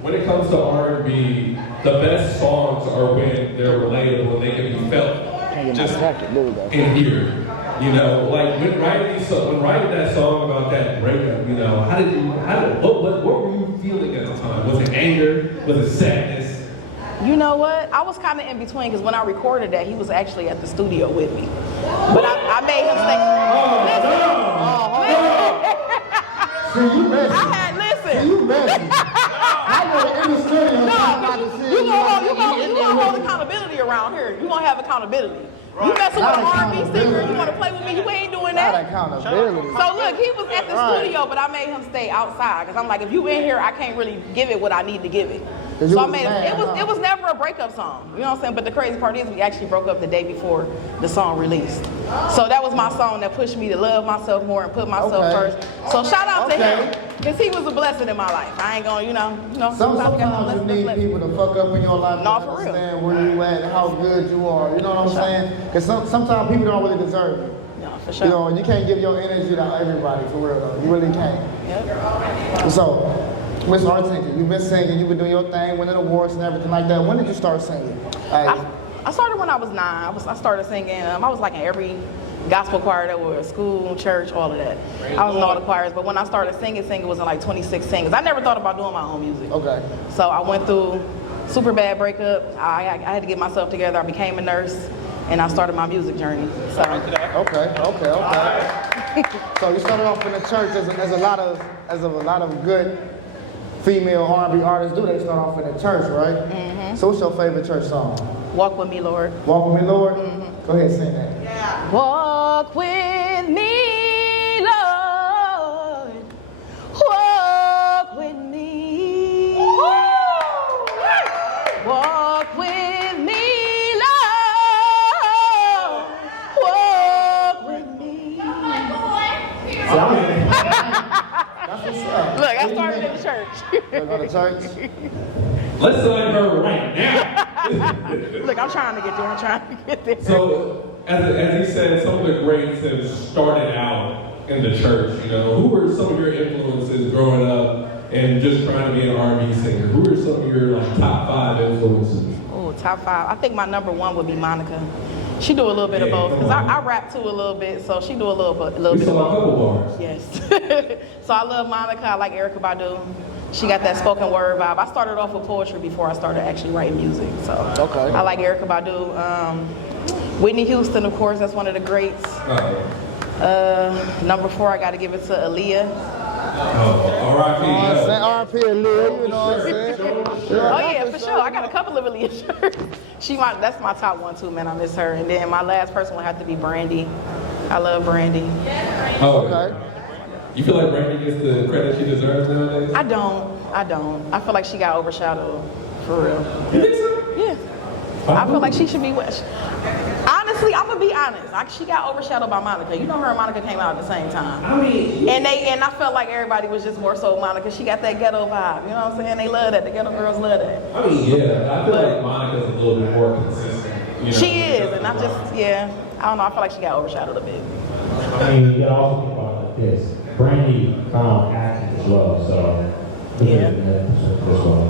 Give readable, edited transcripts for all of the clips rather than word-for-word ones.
When it comes to R&B, the best songs are when they're relatable and they can be felt just in here. You know, like when writing that song about that breakup, you know, what were you feeling at the time? Was it anger? Was it sadness? You know what? I was kind of in between because when I recorded that, he was actually at the studio with me. But I made him say, listen. Listen. You messy. I know in the studio. You gonna hold accountability around here. You gonna have accountability. You messing with an R&B singer, you want to play with me, you ain't doing that. Not accountability. So look, he was at the studio, but I made him stay outside because I'm like, if you in here, I can't really give it what I need to give it. So I made it was never a breakup song. You know what I'm saying? But the crazy part is we actually broke up the day before the song released. So that was my song that pushed me to love myself more and put myself first. So shout out to him. Because he was a blessing in my life. I ain't gonna, you know. Sometimes you need people to fuck up in your life to understand where you at and how good you are. You know what I'm saying? Because sometimes people don't really deserve it. No, for sure. You know, you can't give your energy to everybody, for real though. You really can't. Yep. So, Miss Artinka, you've been singing, you've been doing your thing, winning awards and everything like that. When did you start singing? I started when I was 9. I started singing. I was like in every gospel choir that was school, church, all of that. I was in all the choirs, but when I started singing was in like 2016. Because I never thought about doing my own music. Okay. So I went through super bad breakup. I had to get myself together. I became a nurse, and I started my music journey. So. Okay. So you started off in the church as a lot of good female R&B artists do. They start off in the church, right? Mm-hmm. So what's your favorite church song? Walk With Me, Lord. Walk With Me, Lord? Mm-hmm. Go ahead, sing that. Yeah. Walk with me, Lord. Walk with me. Walk with me, Lord. Walk with me. That's what's up. Look, I started in the church. You go to church? Let's select her right now. Look, I'm trying to get there. So, as he said, some of the greats have started out in the church. You know, who were some of your influences growing up and just trying to be an R&B singer? Who are some of your top 5 influences? Oh, top 5. I think my number 1 would be Monica. She do a little bit of both because I rap too a little bit, so she do a little bit of both. A couple bars. Yes. So I love Monica. I like Erykah Badu. She got that spoken word vibe. I started off with poetry before I started actually writing music. So I like Erykah Badu. Whitney Houston, of course, that's one of the greats. Number 4, I got to give it to Aaliyah. R.I.P. R.I.P. Aaliyah, you know what I'm saying? Oh yeah, for sure. I got a couple of Aaliyah shirts. That's my top 1 too, man. I miss her. And then my last person would have to be Brandy. I love Brandy. Okay. You feel like Brandy gets the credit she deserves nowadays? I don't. I feel like she got overshadowed, for real. You think so? Yeah. I feel like she should be with. Honestly, I'm gonna be honest. She got overshadowed by Monica. You know, her and Monica came out at the same time. I mean, and I felt like everybody was just more so Monica. She got that ghetto vibe. You know what I'm saying? They love that. The ghetto girls love that. I mean, yeah. I feel like Monica's a little bit more consistent. You know? She is, and I don't know. I feel like she got overshadowed a bit. I mean, you gotta also think about it like this. Brandy found acting as well, so yeah. As well.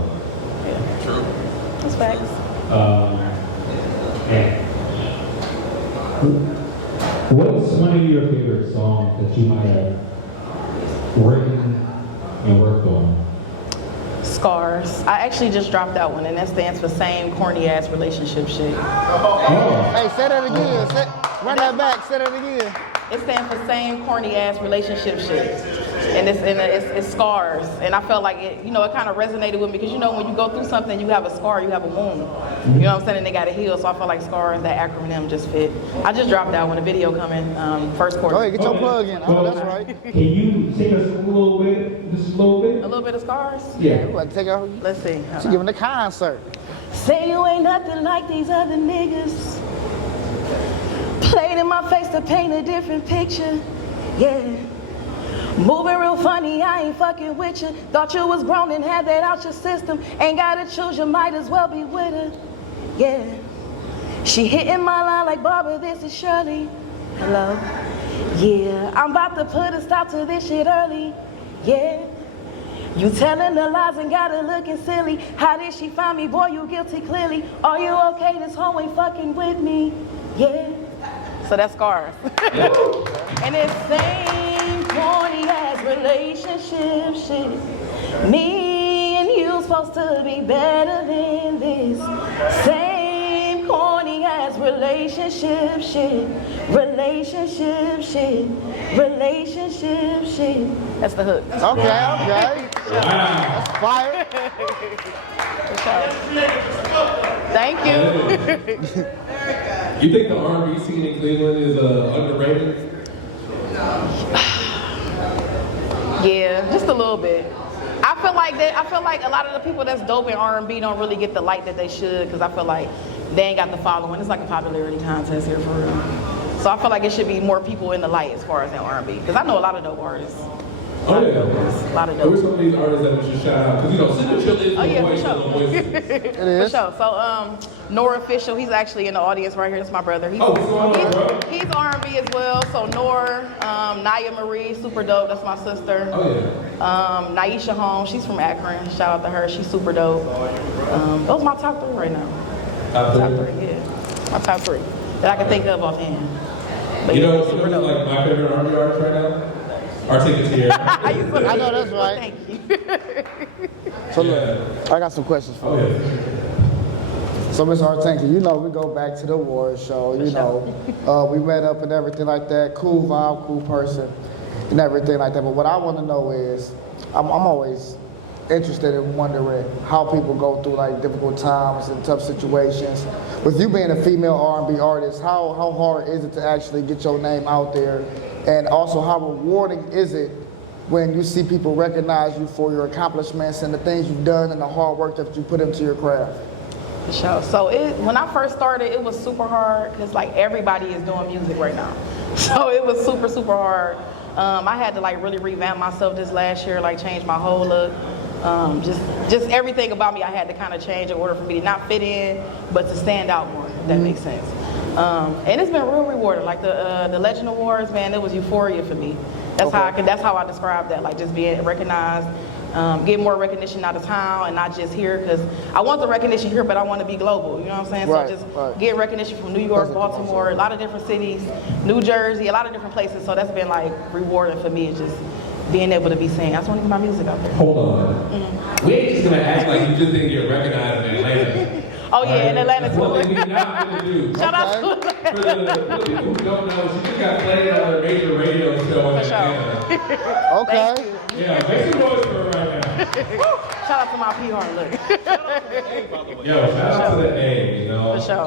Yeah. True. That's facts. What's one of your favorite songs that you might have written and worked on? Scars. I actually just dropped that one, and that stands for same corny ass relationship shit. Hey, say that again. Run that back. Say that again. It stands for same corny ass relationship shit, and it's scars. And I felt like it kind of resonated with me because when you go through something, you have a scar, you have a wound. You know what I'm saying? And they got to heal. So I felt like scars, that acronym just fit. I just dropped that one. The video coming first quarter. Go ahead, get your plug in. Oh, that's right. Can you take us a little bit? Just a little bit? A little bit of scars. Yeah. Take out. Let's see. She giving the concert. Say you ain't nothing like these other niggas. Played in my face to paint a different picture, yeah. Moving real funny, I ain't fucking with you. Thought you was grown and had that out your system. Ain't gotta choose, you might as well be with her, yeah. She hitting my line like Barbara, this is Shirley. Hello, yeah. I'm about to put a stop to this shit early, yeah. You telling the lies and got her looking silly. How did she find me? Boy, you guilty clearly. Are you okay? This hoe ain't fucking with me. Yeah. So that's Scars. And it's same corny ass relationship shit. Me and you supposed to be better than this. Same corny ass relationship shit. Relationship shit. Relationship shit. That's the hook. Okay. That's fire. Thank you. You think the R&B scene in Cleveland is underrated? Yeah, just a little bit. I feel like a lot of the people that's dope in R&B don't really get the light that they should, because I feel like they ain't got the following. It's like a popularity contest here for real. So I feel like it should be more people in the light as far as in R&B, because I know a lot of dope artists. Oh yeah. A lot of Who are dope. some of these artists that we should shout out? Because you know, Signature lives Oh yeah, for voices. sure. It is. For sure. So Nor Official, he's actually in the audience right here. That's my brother. He's, What's going on, bro? He's R&B as well. So Nor, Naya Marie, super dope. That's my sister. Oh yeah. Naisha Holmes, she's from Akron. Shout out to her. She's super dope. Those are my top 3 right now. Top Top three. 3, yeah. My top 3 that I can think of offhand. But You yeah, know, super who's dope. like my favorite R&B artist right now? Artinka Teaira. I know that's right. Thank you. So look, I got some questions for Oh you. yeah. So Ms. Artinka, you know we go back to the award show, you know. We met up and everything like that. Cool vibe, cool person, and everything like that. But what I want to know is, I'm always interested in wondering how people go through like difficult times and tough situations. With you being a female R&B artist, how hard is it to actually get your name out there? And also, how rewarding is it when you see people recognize you for your accomplishments and the things you've done and the hard work that you put into your craft? For sure. So when I first started, it was super hard because like everybody is doing music right now. So it was super, super hard. I had to like really revamp myself this last year, like change my whole look. Just everything about me I had to kind of change in order for me to not fit in, but to stand out more, if that makes sense. And it's been real rewarding. Like the Legend Awards, man, it was euphoria for me. That's how I describe that. Like just being recognized, getting more recognition out of town and not just here, because I want the recognition here, but I want to be global. You know what I'm saying? Right, so just right. getting recognition from New York, Baltimore, a lot of different cities, New Jersey, a lot of different places. So that's been like rewarding for me, just being able to be seen. I just want to get my music out there. Hold on. We ain't just gonna act like you just didn't get recognized in Atlanta. Oh yeah, in Atlanta too. One thing we not gonna do. Shout out to For the people who don't know, she just got played on a major radio show in For sure. Atlanta. Okay. Yeah, make some noise for her right now. Shout out to my PR look. Yo, shout out to the A, you know. For sure.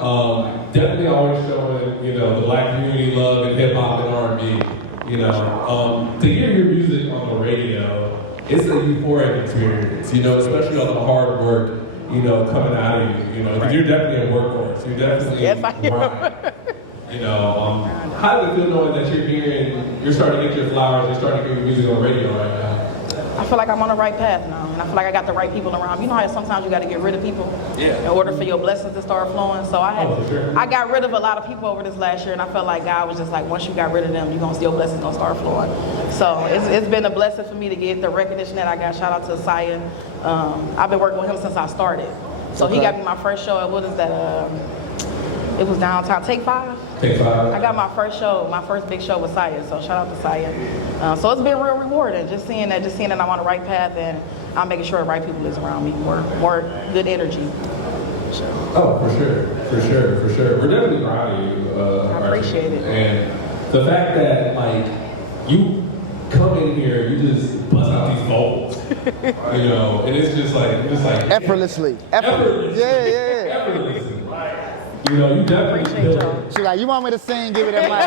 Definitely always showing, you know, the black community love and hip hop and R&B. You know, to hear your music on the radio, it's a euphoric experience, you know, especially all the hard work, you know, coming out of you, you know, because you're definitely a workhorse. You're definitely Yes, I am. grind. You know, how does it feel knowing that you're starting to get your flowers, you're starting to hear your music on radio right now? I feel like I'm on the right path now, and I feel like I got the right people around me. You know how sometimes you got to get rid of people in order for your blessings to start flowing. So I got rid of a lot of people over this last year, and I felt like God was just like, once you got rid of them, your blessings gonna start flowing. So it's been a blessing for me to get the recognition that I got. Shout out to Saya. I've been working with him since I started. So he got me my first show at what is that? It was downtown. Take 5. Take 5. I got my first show, my first big show with Saya, so shout out to Saya. So it's been real rewarding, just seeing that I'm on the right path and I'm making sure the right people is around me, more good energy. Sure. Oh, for sure. We're definitely proud of you. I appreciate it. And the fact that like you come in here, you just bust out these vocals, you know, and it's just like Effortlessly. Yeah. Effortlessly. You know, you definitely Appreciate y'all. She's like, you want me to sing? Give it a mic. I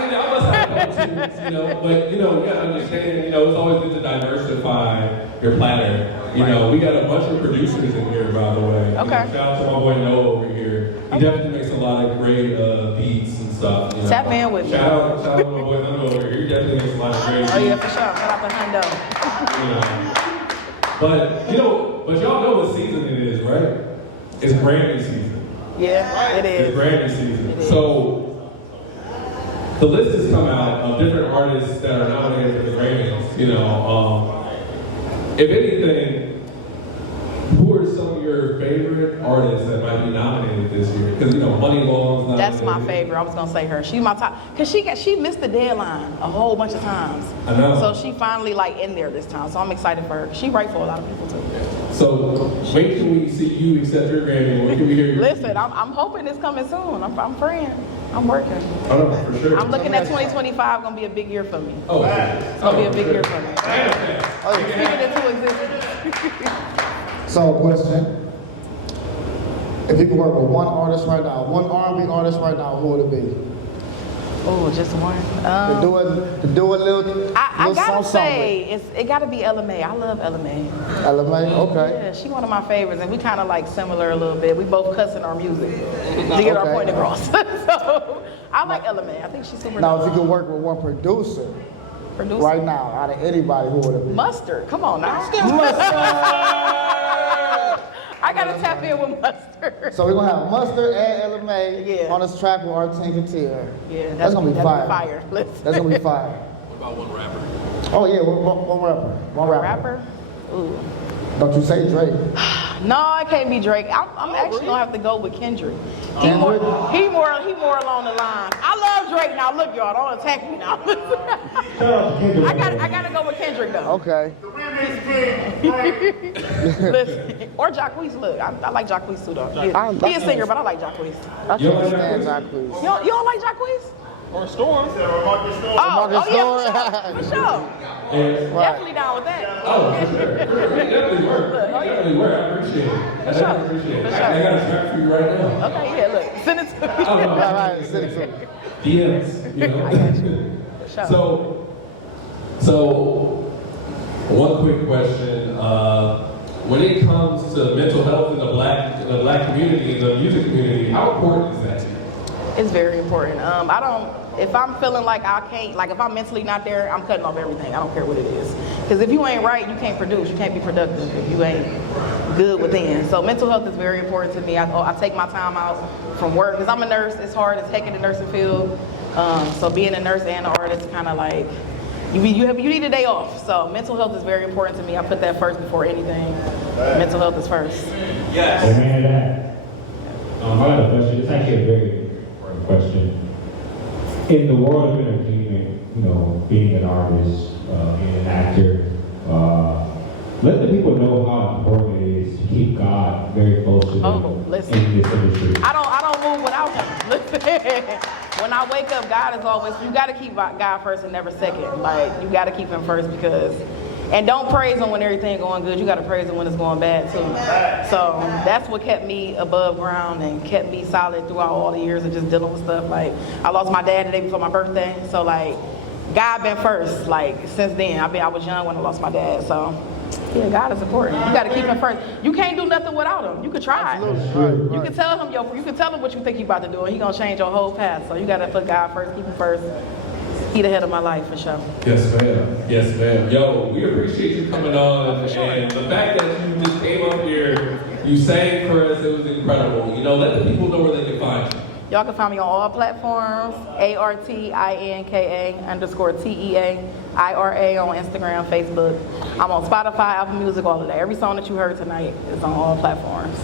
mean, I must have tunes, you know, but you know, you gotta understand, you know, it's always good to diversify your platter. You know, we got a bunch of producers in here, by the way. Okay. You know, shout out to my boy Noah over here. He definitely makes a lot of great beats and stuff. You know? Tap in with me. Shout out to my boy Noah over here. He definitely makes a lot of great beats. Oh yeah, for sure. Shout out to Hundo. You know. But y'all know what season it is, right? It's Grammy season. Yeah, it It's is. Grammy season. So the list has come out of different artists that are nominated for the Grammys. You know, if anything, who are some of your favorite artists that might be nominated this year? Because Money Long's nominated. That's my favorite. I was gonna say her. She's my top because she missed the deadline a whole bunch of times. I know. So she finally in there this time. So I'm excited for her. She write for a lot of people too. So wait till we see you accept your Grammy. When can we hear your Listen, I'm hoping it's coming soon. I'm praying. I'm working. Oh, no, for sure. I'm looking at 2025 gonna be a big year for me. Oh, It's gonna be a big year for me. Oh, Speaking into existence. So, question. If you could work with one artist right now, one R&B artist right now, who would it be? Oh, just one. To do a little I gotta song say, it gotta be Ella Mai. I love Ella Mai. with. Ella Mai? Okay. Yeah, she one of my favorites, and we kind of similar a little bit. We both cuss in our music to get our Okay. point across. So I like Ella Mai. I think she's super. Now, dope. if you could work with one producer right now, out of anybody, who would it be? Mustard. Come on now. I gotta tap in with Mustard. So we're gonna have Mustard and Ella Mai Yeah. on this track with Artinka Teaira. Yeah, That's gonna be fire. Listen. That's gonna be fire. What about one rapper? Oh yeah, one rapper. One rapper. Rapper? Ooh. Don't you say Drake. No, it can't be Drake. I'm actually gonna have to go with Kendrick. He more along the line. I love Drake now. Look, y'all, don't attack me now. I gotta go with Kendrick though. Okay. Listen, or Jacquees. Look, I like Jacquees too though. He a singer, but I like Jacquees. I can't stand Jacquees. You don't like Jacquees? Or Storm? Oh yeah, for sure. Yeah. Definitely down with that. Oh, for sure. It definitely worked. It definitely worked. I appreciate it. I definitely appreciate it. For sure. I got a track for you right now. Okay, yeah, look, send it to me. Oh, no. All right, send it to me. DMs, I got you. For sure. So one quick question. When it comes to mental health in the black community, in the music community, how important is that to you? It's very important. If I'm feeling like I can't, if I'm mentally not there, I'm cutting off everything. I don't care what it is. Because if you ain't right, you can't produce. You can't be productive if you ain't good within. So mental health is very important to me. I take my time out from work. Because I'm a nurse. It's hard as heck in the nursing field. So being a nurse and an artist kind of you need a day off. So mental health is very important to me. I put that first before anything. Mental health is first. Yes. Amen to that. I have a question. It's actually a very important question. In the world of entertainment, being an artist, being an actor, let the people know how important it is to keep God very close to them listen. in this industry. I don't move without him. Listen, when I wake up, God is always, you got to keep God first and never second. You got to keep him first and don't praise him when everything going good. You got to praise him when it's going bad too. So that's what kept me above ground and kept me solid throughout all the years of just dealing with stuff. I lost my dad the day before my birthday. So God been first. Since then, I was young when I lost my dad. So yeah, God is important. You got to keep him first. You can't do nothing without him. You can try. You can tell him you can tell him what you think he's about to do, and he's gonna change your whole path. So you got to put God first, keep him first. He the head of my life for sure. Yes, ma'am. Yes, ma'am. Yo, we appreciate you coming on, and the fact that you just came up here, you sang for us, it was incredible. Let the people know where they can find you. Y'all can find me on all platforms, ARTINKA_TEAIRA on Instagram, Facebook. I'm on Spotify, Apple Music, all of that. Every song that you heard tonight is on all platforms.